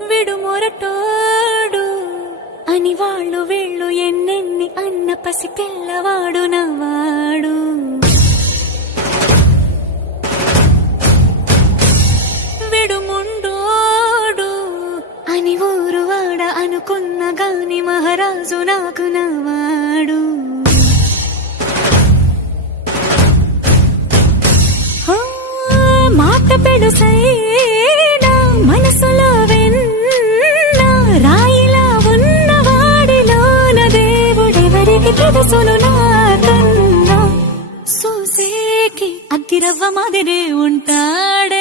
విడు మొరటోడు అని వాళ్ళు వీళ్ళు ఎన్నెన్ని అన్న పసి పిల్లవాడు నవ్వాడు. విడు ముండోడు అని ఊరు వాడ అనుకున్న గాని మహారాజు నాకు నవ్వాడు. మాట పెడుసైనా మనసులో వెన్న రాయిలా ఉన్నవాడిలోన దేవుడెవరికి తెలుసును నాకన్నా. సూసేకి అగ్గిరవ్వ మాదిరే ఉంటాడు.